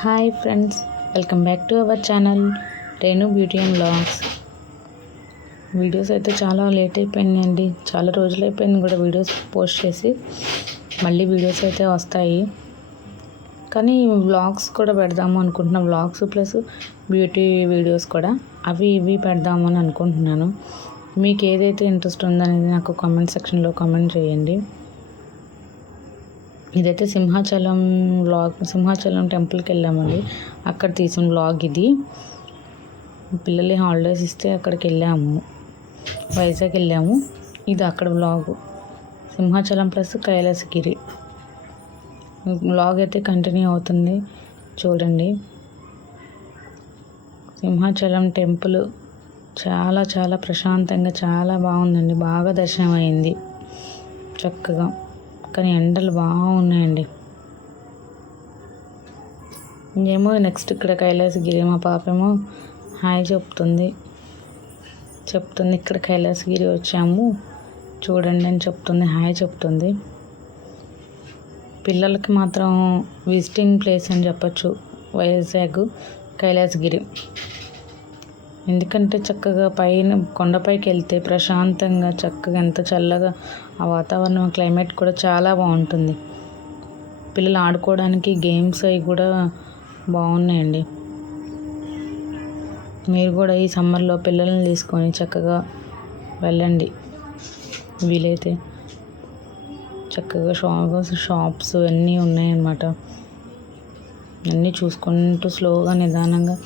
Hi friends, welcome back to our channel Renu beauty and vlogs. Videos అయితే చాలా late అయిపోయిందండి, చాలా రోజులు అయిపోయింది కూడా వీడియోస్ పోస్ట్ చేసి. మళ్ళీ వీడియోస్ అయితే వస్తాయి, కానీ వ్లాగ్స్ కూడా పెడదాము అనుకుంటున్నాను. వ్లాగ్స్ ప్లస్ బ్యూటీ వీడియోస్ కూడా అవి ఇవి పెడదామని అనుకుంటున్నాను. మీకు ఏదైతే ఇంట్రెస్ట్ ఉందనేది నాకు కామెంట్ సెక్షన్లో కామెంట్ చేయండి. ఇదైతే సింహాచలం టెంపుల్కి వెళ్ళామండి. అక్కడ తీసిన వ్లాగ్ ఇది. పిల్లలు హాలిడేస్ ఇస్తే అక్కడికి వెళ్ళాము, వైజాగ్ వెళ్ళాము. ఇది అక్కడ vlog, Simhachalam plus Kailasagiri vlog అయితే కంటిన్యూ అవుతుంది, చూడండి. సింహాచలం టెంపుల్ చాలా చాలా ప్రశాంతంగా చాలా బాగుందండి. బాగా దర్శనం అయింది చక్కగా, కానీ ఎండలు బాగున్నాయండి. ఇంకేమో నెక్స్ట్ ఇక్కడ కైలాసగిరి, మా పాపేమో హాయ్ చెప్తుంది. ఇక్కడ కైలాసగిరి వచ్చాము చూడండి అని చెప్తుంది, హాయ్ చెప్తుంది. పిల్లలకి మాత్రం విజిటింగ్ ప్లేస్ అని చెప్పచ్చు వైజాగ్ కైలాసగిరి. ఎందుకంటే చక్కగా పైన కొండపైకి వెళ్తే ప్రశాంతంగా చక్కగా ఎంత చల్లగా ఆ వాతావరణం, క్లైమేట్ కూడా చాలా బాగుంటుంది. పిల్లలు ఆడుకోవడానికి గేమ్స్ అవి కూడా బాగున్నాయండి. మీరు కూడా ఈ సమ్మర్లో పిల్లల్ని తీసుకొని చక్కగా వెళ్ళండి. వీలైతే చక్కగా షాప్స్ అన్నీ ఉన్నాయన్నమాట. అన్నీ చూసుకుంటూ స్లోగా నిదానంగా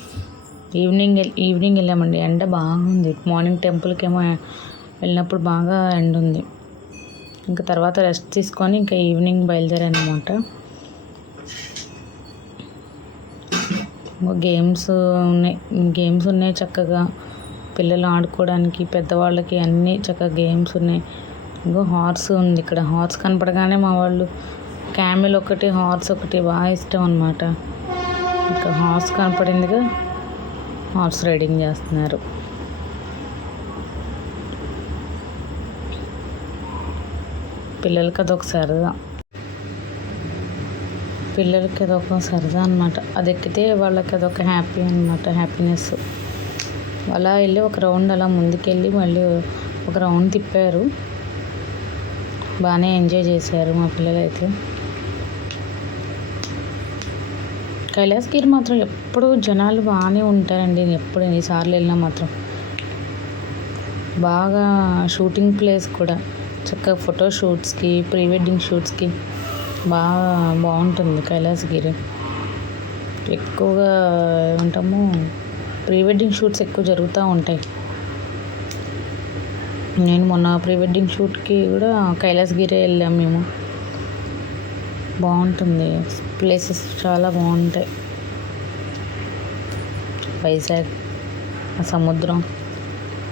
ఈవినింగ్ వెళ్ళామండి. ఎండ బాగుంది. మార్నింగ్ టెంపుల్కి ఏమో వెళ్ళినప్పుడు బాగా ఎండ ఉంది. ఇంకా తర్వాత రెస్ట్ తీసుకొని ఇంకా ఈవినింగ్ బయలుదేరానమాట. గేమ్స్ ఉన్నాయి చక్కగా పిల్లలు ఆడుకోవడానికి, పెద్దవాళ్ళకి అన్నీ చక్కగా గేమ్స్ ఉన్నాయి. ఇంకో హార్స్ ఉంది ఇక్కడ. హార్స్ కనపడగానే మా వాళ్ళు క్యామెల్ ఒకటి, హార్స్ ఒకటి బాగా ఇష్టం అనమాట. ఇంకా హార్స్ కనపడిందిగా హార్స్ రైడింగ్ చేస్తున్నారు. పిల్లలకి అదొక సరదా అనమాట. అది ఎక్కితే వాళ్ళకి అదొక హ్యాపీ అనమాట, హ్యాపీనెస్. అలా వెళ్ళి ఒక రౌండ్ అలా ముందుకెళ్ళి మళ్ళీ ఒక రౌండ్ తిప్పారు. బాగానే ఎంజాయ్ చేశారు మా పిల్లలైతే. కైలాసగిరి మాత్రం ఎప్పుడు జనాలు బాగానే ఉంటారండి. ఎప్పుడు ఎన్నిసార్లు వెళ్ళినా మాత్రం బాగా షూటింగ్ ప్లేస్ కూడా, చక్కగా ఫోటో షూట్స్కి, ప్రీ వెడ్డింగ్ షూట్స్కి బాగుంటుంది కైలాసగిరి. ఎక్కువగా ఏమంటాము, ప్రీ వెడ్డింగ్ షూట్స్ ఎక్కువ జరుగుతూ ఉంటాయి. నేను మొన్న ప్రీ వెడ్డింగ్ షూట్కి కూడా కైలాసగిరి వెళ్ళాము మేము. బాగుంటుంది, ప్లేసెస్ చాలా బాగుంటాయి. వైజాగ్ ఆ సముద్రం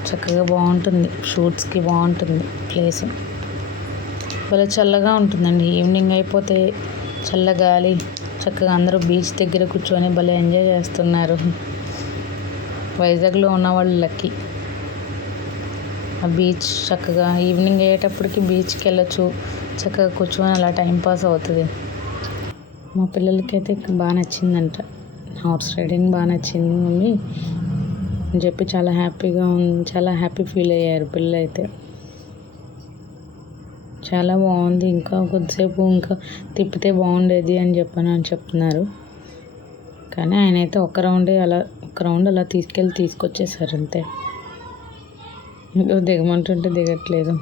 చక్కగా బాగుంటుంది, షూట్స్కి బాగుంటుంది ప్లేస్. భలే చల్లగా ఉంటుందండి. ఈవినింగ్ అయిపోతే చల్లగాలి, చక్కగా అందరూ బీచ్ దగ్గర కూర్చొని భలే ఎంజాయ్ చేస్తున్నారు. వైజాగ్లో ఉన్నవాళ్ళు లక్కీ. ఆ బీచ్ చక్కగా ఈవినింగ్ అయ్యేటప్పటికి బీచ్కి వెళ్ళచ్చు, చక్కగా కూర్చొని అలా టైంపాస్ అవుతుంది. మా పిల్లలకి అయితే బాగా నచ్చిందంట, హార్స్ రైడింగ్ బాగా నచ్చింది మమ్మీ అని చెప్పి చాలా హ్యాపీ ఫీల్ అయ్యారు పిల్లలు అయితే. చాలా బాగుంది, ఇంకా కొద్దిసేపు ఇంకా తిప్పితే బాగుండేది అని చెప్తున్నారు. కానీ ఆయన అయితే ఒక రౌండ్ అలా తీసుకొచ్చేసారు అంతే. దిగమంటుంటే దిగట్లేదు.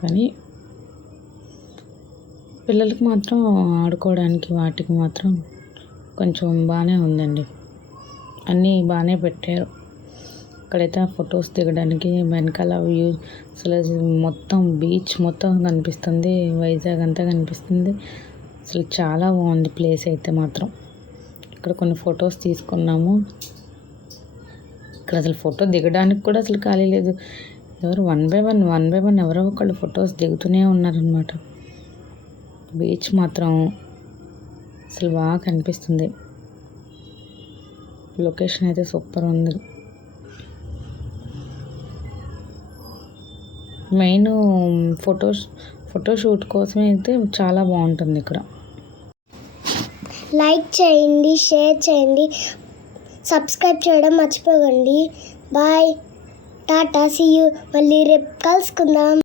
కానీ పిల్లలకి మాత్రం ఆడుకోవడానికి వాటికి మాత్రం కొంచెం బాగానే ఉందండి, అన్నీ బాగానే పెట్టారు. అక్కడైతే ఫొటోస్ దిగడానికి వెనకాల వ్యూ అసలు మొత్తం బీచ్ మొత్తం కనిపిస్తుంది, వైజాగ్ అంతా కనిపిస్తుంది. అసలు చాలా బాగుంది ప్లేస్ అయితే మాత్రం. ఇక్కడ కొన్ని ఫొటోస్ తీసుకున్నాము. ఇక్కడ అసలు ఫోటో దిగడానికి కూడా అసలు ఖాళీ లేదు. ఎవరు వన్ బై వన్ ఎవరో ఒకళ్ళు ఫొటోస్ దిగుతూనే ఉన్నారనమాట. బీచ్ మాత్రం అసలు బాగా కనిపిస్తుంది. లొకేషన్ అయితే సూపర్ ఉంది. మెయిన్ ఫోటోషూట్ కోసమే అయితే చాలా బాగుంటుంది ఇక్కడ. లైక్ చేయండి, షేర్ చేయండి, సబ్స్క్రైబ్ చేయడం మర్చిపోకండి. బాయ్, టాటా, సీ యూ. మళ్ళీ రేపు కలుసుకుందాం.